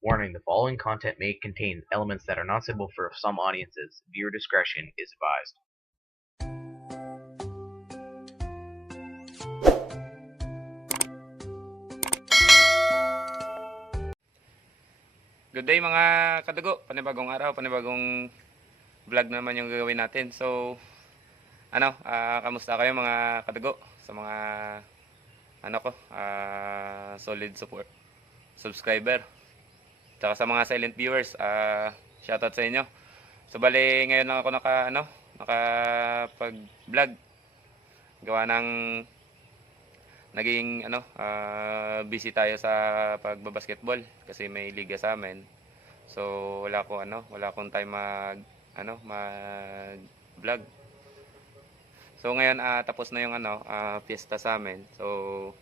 Warning: the following content may contain elements that are not suitable for some audiences. Viewer discretion is advised. Good day mga kadugo, panibagong araw, panibagong vlog naman yung gagawin natin. So, kamusta kayo mga kadugo? Sa mga, solid support, subscriber. Tsaka sa mga silent viewers, shoutout sa inyo. So, bali, ngayon lang ako nakapag-vlog. Gawa ng, busy tayo sa pagbabasketball kasi may liga sa amin. So wala akong time mag-vlog. So ngayon tapos na yung fiesta sa amin. So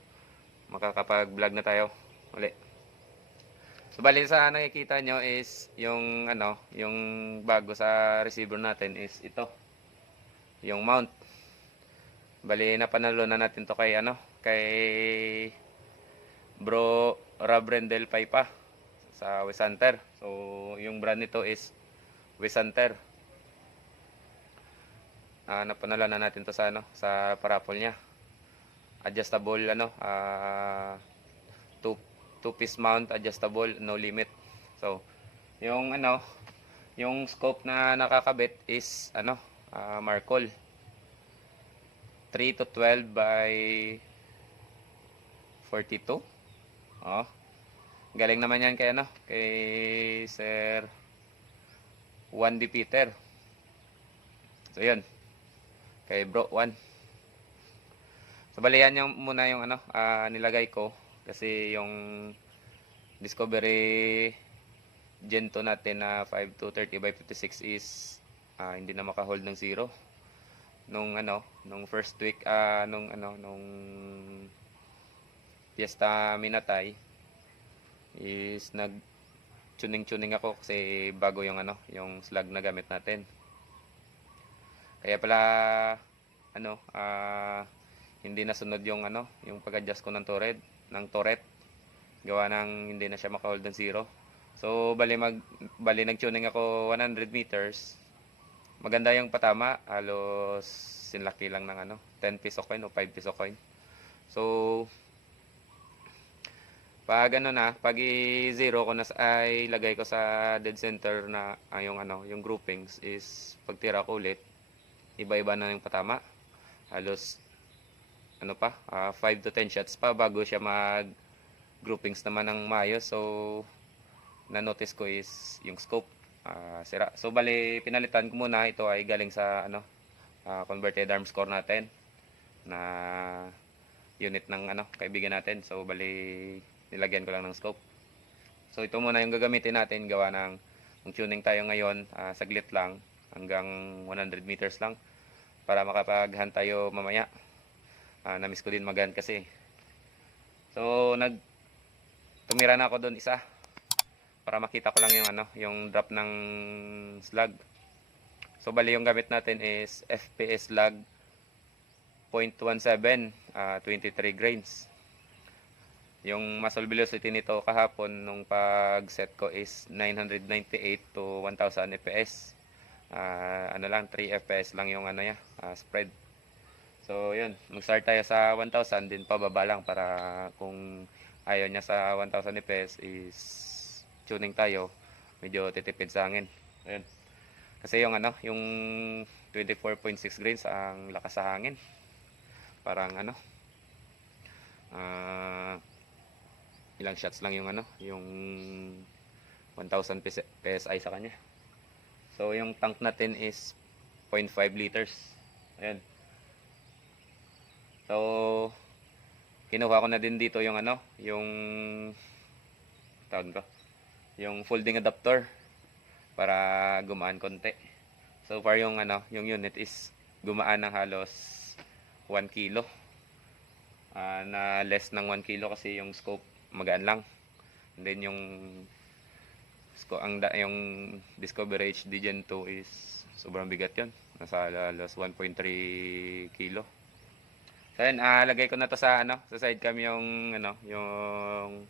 makakapag-vlog na tayo uli. So bali sa nakikita nyo is yung bago sa receiver natin is ito. Yung mount. Bali napanalo na natin to kay Bro Rabrendel Paipa sa Wesanter. So yung brand nito is Wesanter. Napanalo na natin to sa sa parapol niya. Adjustable two piece mount, adjustable, no limit. So yung scope na nakakabit is Marcol 3 to 12 by 42. Oh. Galing naman yan kay Sir 1D Peter. So yun. Kay Bro 1. So bali yan yung muna yung nilagay ko kasi yung Discovery Gen 2 natin na 5230 by 56 is hindi na maka-hold ng 0. Nung first week nung Fiesta Minatay is tuning ako kasi bago yung yung slug na gamit natin. Kaya pala hindi nasunod yung yung pag-adjust ko ng turret gawa ng hindi na siya maka-hold ng 0. So bali nag-tuning ako 100 meters. Maganda yung patama, halos sinlaki lang ng 10 piso coin o 5 piso coin. So pag pag i-zero ko na ay lagay ko sa dead center na yung groupings is pagtira ko ulit, iba-iba na yung patama. Halos 5 to 10 shots pa bago siya mag groupings naman ng maayos. So na-notice ko is yung scope sira. So bali pinalitan ko muna. Ito ay galing sa converted arms core natin na unit ng kaibigan natin. So bali nilagyan ko lang ng scope. So ito muna yung gagamitin natin gawa ng tuning tayo ngayon, saglit lang hanggang 100 meters lang para makapaghan tayo mamaya. Namiss ko din magan kasi. So tumira na ako doon isa para makita ko lang yung drop ng slug. So bali yung gamit natin is FPS slug 0.17, 23 grains. Yung muzzle velocity nito kahapon nung pag-set ko is 998 to 1000 fps. 3 fps lang yung spread. So yun, mag-start tayo sa 1000 din pababa lang para kung ayaw niya sa 1000 fps is tuning tayo, medyo titipid sa hangin. Ayun. Kasi yung yung 24.6 grains ang lakas sa hangin. Parang ilang shots lang yung yung 1000 PSI sa kanya. So yung tank natin is 0.5 liters. Ayan. So kinuha ko na din dito yung yung tawag ko, yung folding adapter para gumaan konti. So far yung yung unit is gumaan ng halos 1 kilo. Na less ng 1 kilo kasi yung scope magaan lang. And then yung Discovery HD Gen 2 is sobrang bigat yun. Nasa halos 1.3 kilo. So yun, lagay ko na to sa sa side cam yung yung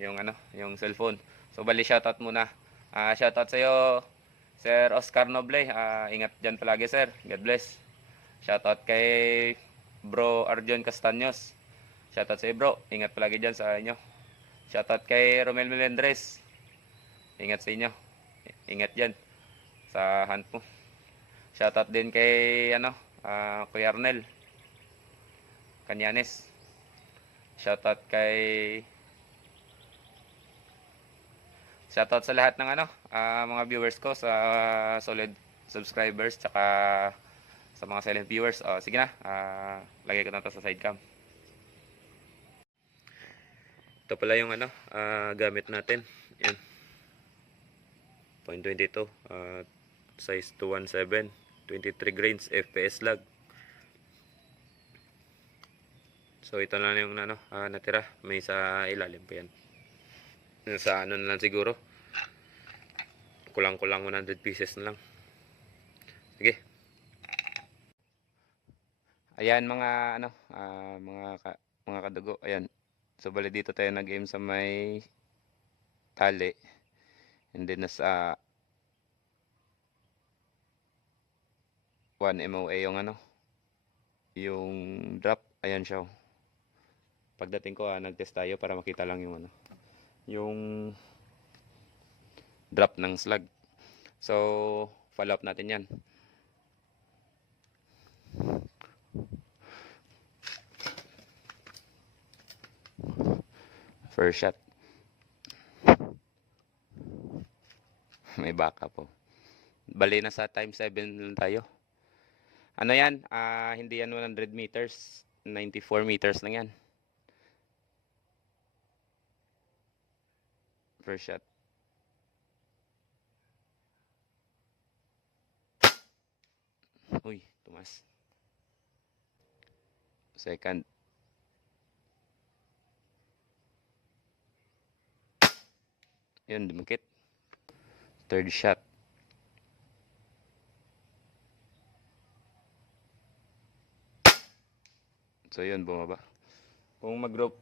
yung ano, yung cellphone. So bali shoutout muna. Shoutout sa iyo, Sir Oscar Noble. Ingat diyan palagi, sir. God bless. Shoutout kay Bro Arjon Castaños. Shoutout sa iyo, bro. Ingat palagi diyan sa inyo. Shoutout kay Romel Melendres. Ingat sa inyo. Ingat diyan sa hunt mo. Shoutout din kay Kuya Arnel Canyanes. Shoutout sa lahat ng mga viewers ko, sa solid subscribers, tsaka sa mga silent viewers. Sige na, lagay ko na to sa sidecam. Ito pala yung gamit natin. Yan. 0.22, size 217, 23 grains, FPS lag. So ito na yung natira. May sa ilalim pa yan. Sa na lang siguro. Kulang-kulang 100 pieces na lang. Sige. Ayan mga mga kadugo. Ayan. So bali dito tayo nag-aim sa may tali. And then nasa 1 MOA yung drop. Ayan siya. Pagdating ko nag-test tayo para makita lang yung drop ng slug. So follow up natin yan. First shot. May baka po. Bali na sa time 7 lang tayo. Ano yan? Hindi yan 100 meters. 94 meters lang yan. First shot. Uy, tumas. Second. Yun, dumikit. Third shot. So yun, bumaba. Kung mag-group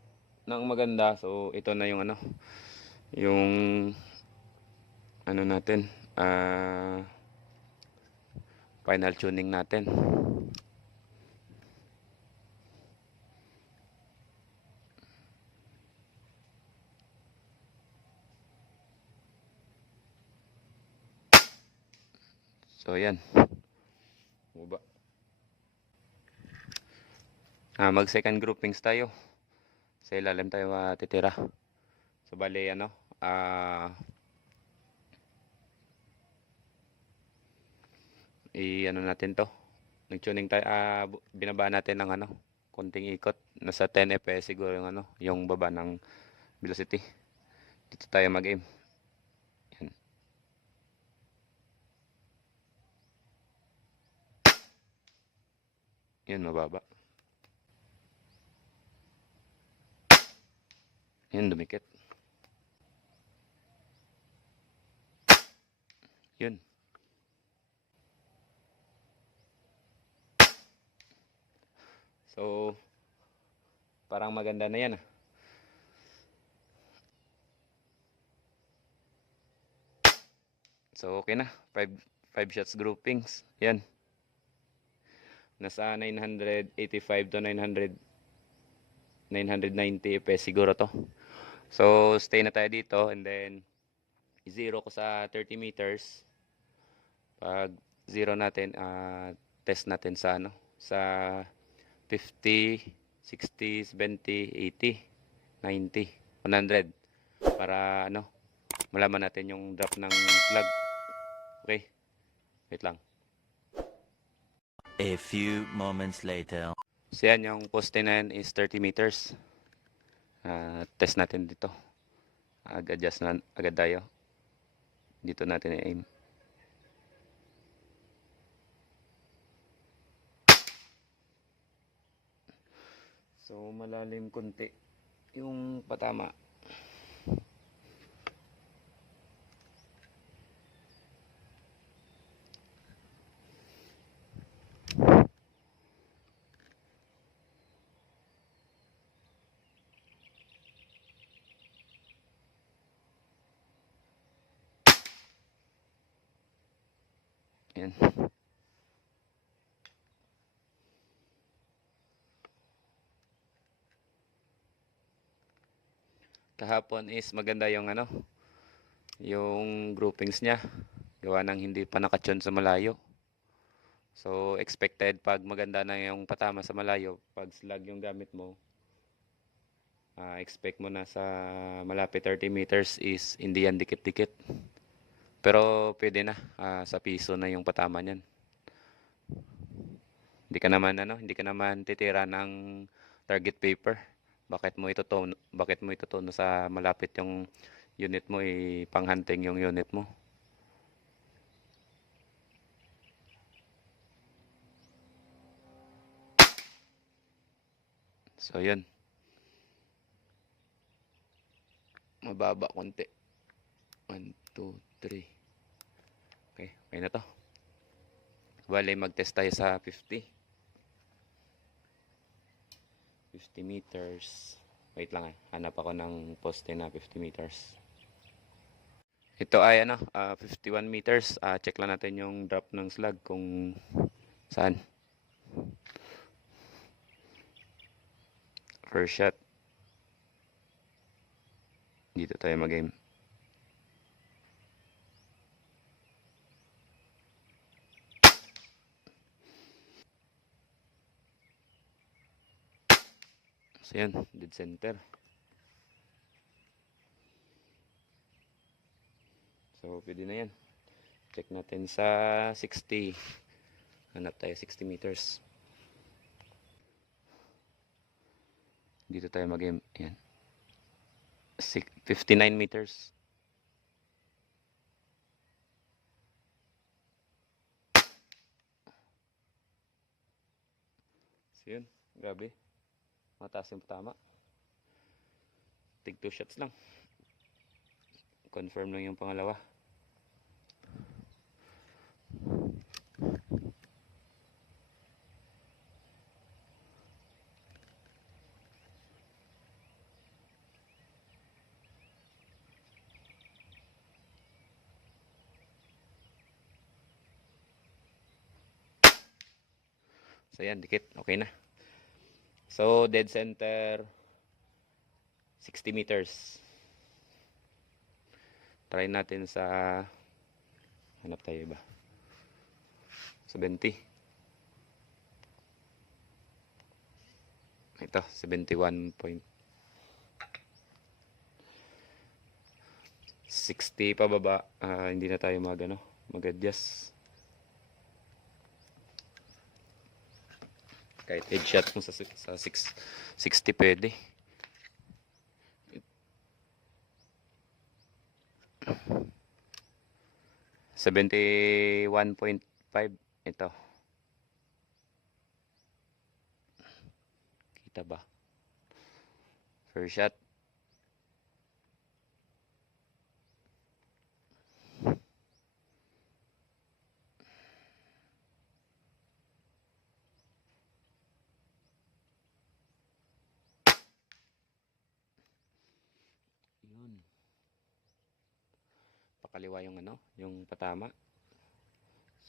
ng maganda, so ito na yung yung natin, final tuning natin. So yan. Bumaba. Mag second groupings tayo. Sa ilalim tayo titira. So bali natin to. Nag-tuning tayo, binaba natin ng konting ikot. Nasa 10 fps siguro yung baba ng velocity. Dito tayo mag-aim. Yan. Yan, mababa. Yan, dumikit. Yun. So, parang maganda na yan. So, okay na. 5 shots groupings. Yan. Nasa 985 to 990 fps siguro to. So, stay na tayo dito and then i-zero ko sa 30 meters. Pag zero natin, test natin sa sa 50, 60, 70, 80, 90, 100 para malaman natin yung drop ng slug. Okay? Wait lang. A few moments later. So yan, yung poste na yan is 30 meters. Test natin dito. Adjust na agad tayo. Dito natin i-aim. So malalim konti yung patama. Ayan. Kahapon is maganda yung ano, yung groupings niya. Gawa ng hindi pa nakatune sa malayo. So expected pag maganda na yung patama sa malayo, pag slug yung gamit mo, expect mo na sa malapit 30 meters is hindi yan dikit-dikit. Pero pwede na, sa piso na yung patama niyan. Hindi ka naman titira ng target paper. Bakit mo itutono sa malapit yung unit mo, panghunting yung unit mo. So yun. Mababa konti. 1, 2, 3. Okay na to. Bale, mag-test tayo sa 50 meters. Wait lang, hanap ako ng poste na 50 meters. Ito ay 51 meters. Check lang natin yung drop ng slug kung saan. First shot. Dito tayo mag-aim. So yan, dead center. So pwede na yan. Check natin sa 60. Hanap tayo 60 meters. Dito tayo mag-aim. Yan. 59 meters. So yun, grabe. Mataas yung tama. Tig 2 shots lang. Confirm lang yung pangalawa. So yan, dikit. Okay na. So dead center 60 meters. Try natin sa hanap tayo ba? 70. Ito, 71 point. 60 pababa, hindi na tayo mag-adjust. Kahit headshot mo sa 60 pwede. $71.5 ito. Kita ba? First shot. Yun. Pakaliwa yung yung patama.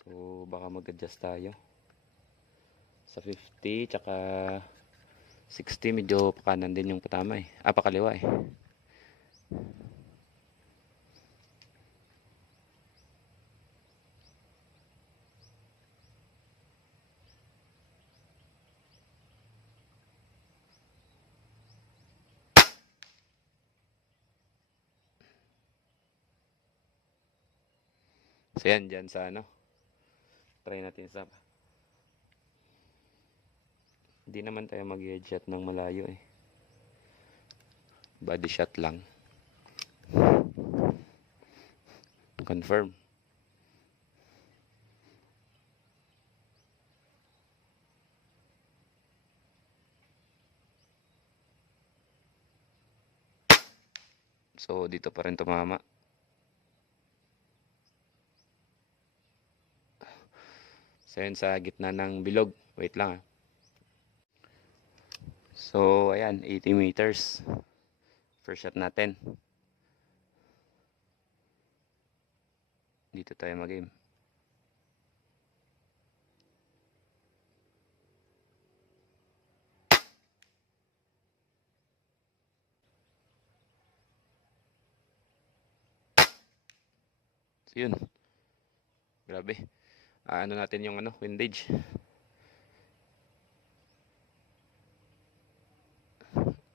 So baka mag-adjust tayo. Sa 50 tsaka 60 medyo pakanan din yung patama eh. Pakaliwa eh. So yan, dyan sa try natin sa hindi naman tayo mag-headshot ng malayo eh. Body shot lang. Confirm. So dito pa rin tumama. So yan sa gitna ng bilog. Wait lang So ayan, 80 meters. First shot natin. Dito tayo mag-aim. So yun, grabe. Ano natin yung windage.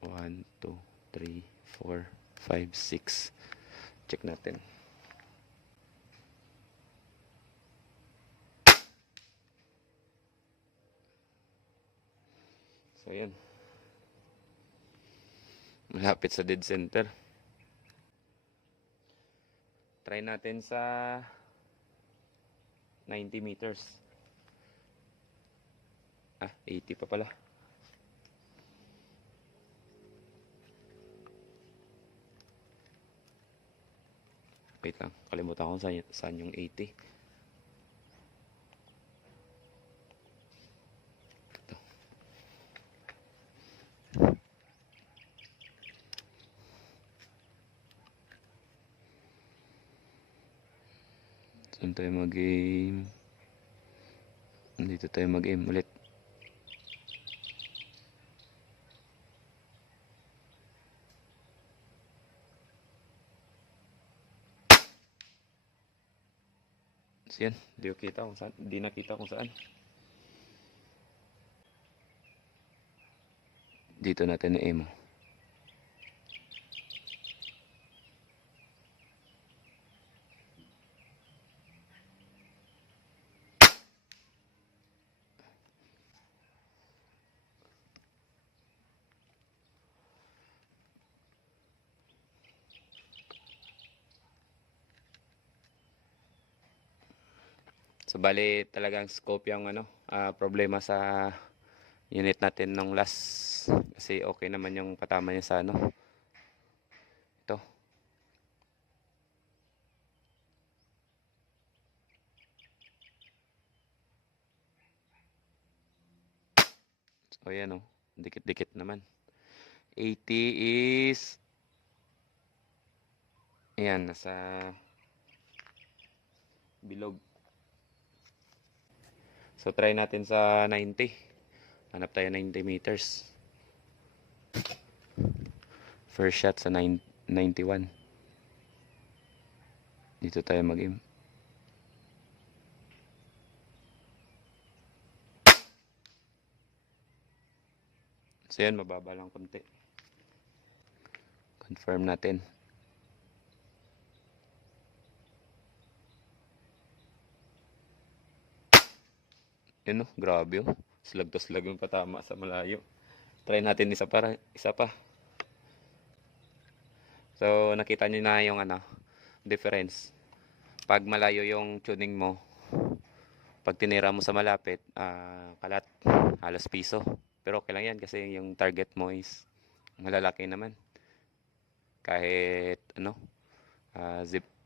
1, 2, 3, 4, 5, 6. Check natin. So yun, malapit sa dead center. Try natin sa 90 meters. 80 pa pala. Wait lang, kalimutan ko saan yung 80. Ito. Saan tayo mag-aim? Dito tayo mag-aim ulit. So yan, di nakita kung saan. Dito natin na-aim. So bali talagang scope yung problema sa unit natin nung last, kasi okay naman yung patama niya sa ito. So ayan dikit-dikit naman. 80 is ayan, nasa bilog. So try natin sa 90. Hanap tayo 90 meters. First shot sa 91. Dito tayo mag-aim. So yan, mababa lang konti. Confirm natin. Yun grabe slag to slag yung patama sa malayo. Try natin isa pa. So nakita niyo na yung difference. Pag malayo yung tuning mo, pag tinira mo sa malapit, kalat, halos piso. Pero okay lang yan kasi yung target mo is malalaki naman. Kahit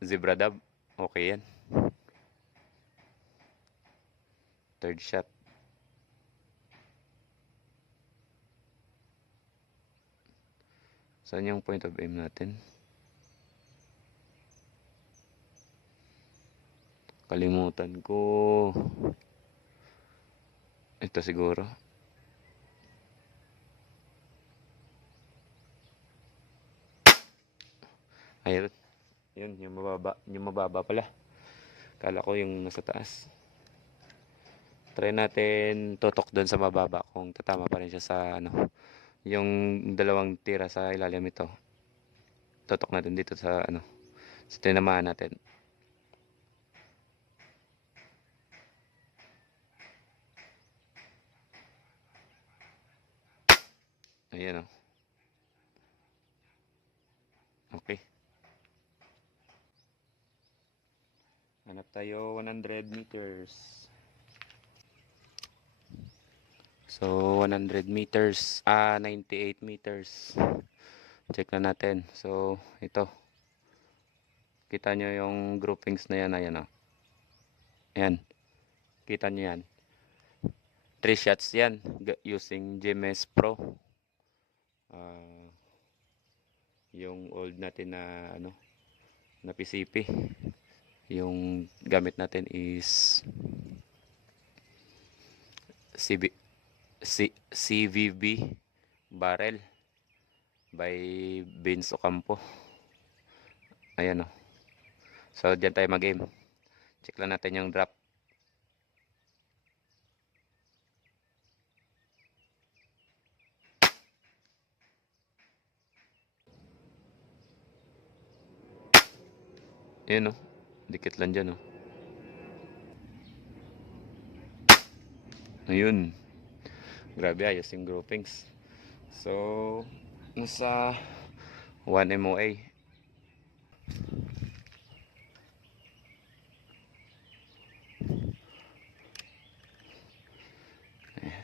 zebra dub, okay yan. Third shot. Saan yung point of aim natin? Kalimutan ko. Ito siguro. Ayun. Yun, yung mababa pala. Kala ko yung nasa taas. Try natin tutok doon sa mababa kung tatama pa rin siya sa yung dalawang tira sa ilalim ito. Tutok natin dito sa sa tinamaan natin. Ayan Okay. Hanap tayo 100 meters. So 100 meters, 98 meters. Check na natin. So ito. Kita nyo yung groupings na yan, ayan Ayan. Kita nyo yan. 3 shots yan using GMS Pro. Yung old natin na na PCP. Yung gamit natin is CVB barrel by Vince Ocampo. Ayan So, dyan tayo mag-aim. Check lang natin yung drop. Yun oh. Dikit lang dyan oh. Ayun. Grabe, ayos yung groupings. So, nasa 1 MOA.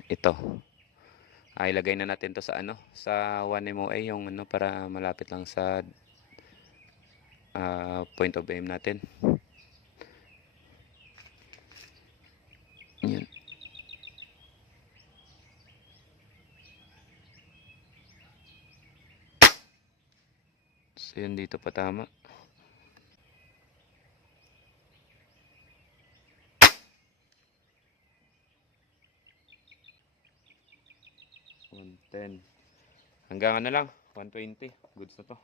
Ito. Ilagay na natin to sa ano, sa 1 MOA yung ano para malapit lang sa point of aim natin. Yan. So yun dito pa tama. Hanggang ano lang, 120. Goods na to.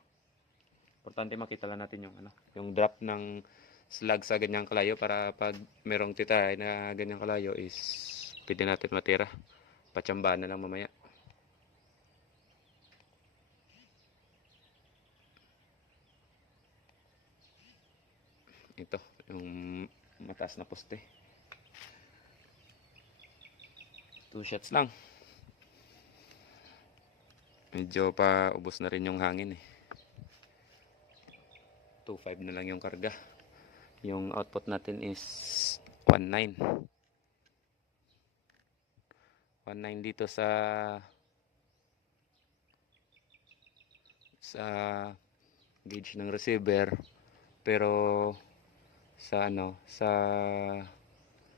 Importante makita lang natin yung ano, yung drop ng slug sa ganyang kalayo para pag merong titirahin na ganyang kalayo is pwede natin matira. Patsambahan na lang mamaya. Ito, yung mataas na poste. 2 shots lang. Medyo pa ubos na rin yung hangin eh. 2.5 na lang yung karga. Yung output natin is 1.9. 1.9 dito sa gauge ng receiver, pero sa ano, sa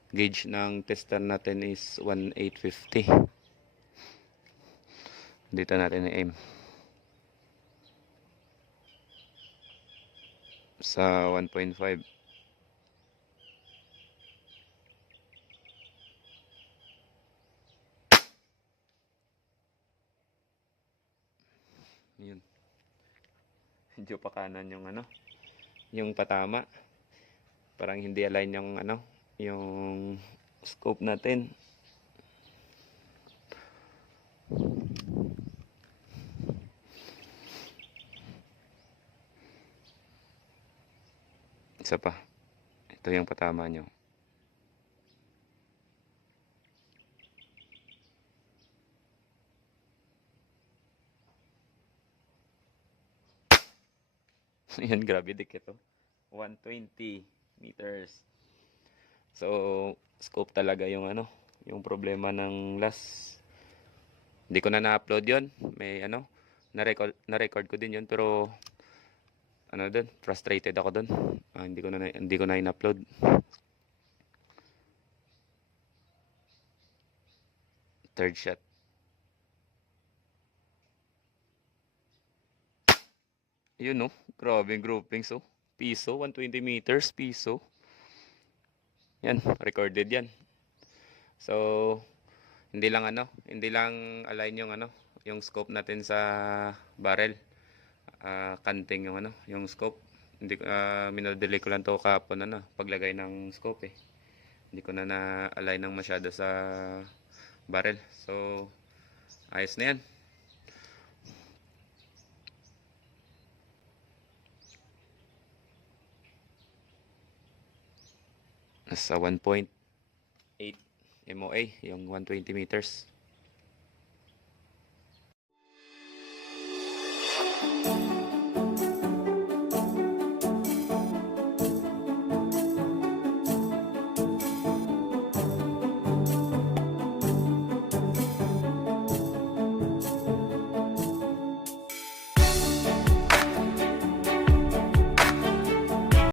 gauge ng tester natin is 1.850. Dito natin i-aim sa 1.5. Yun. Medyo pa kanan yung ano, yung patama. Parang hindi align yung ano, yung scope natin. Isa pa. Ito yung patama nyo. Yan, grabe dikit to. 120 meters. So, scope talaga yung ano, yung problema ng last. Hindi ko na na-upload yon. May ano, na-record ko din yon, pero ano doon, frustrated ako doon. Hindi ko na in-upload. Third shot. Yun no, grabe yung groupings oh. Piso, 120 meters, piso. Yan, recorded yan. So, hindi lang align yung ano, yung scope natin sa barrel. Kanting yung ano, yung scope. Hindi minadelay ko lang to kahapon ano, paglagay ng scope eh. Hindi ko na na-align ng masyado sa barrel. So, ayos na yan. Nasa 1.8 MOA, yung 120 meters.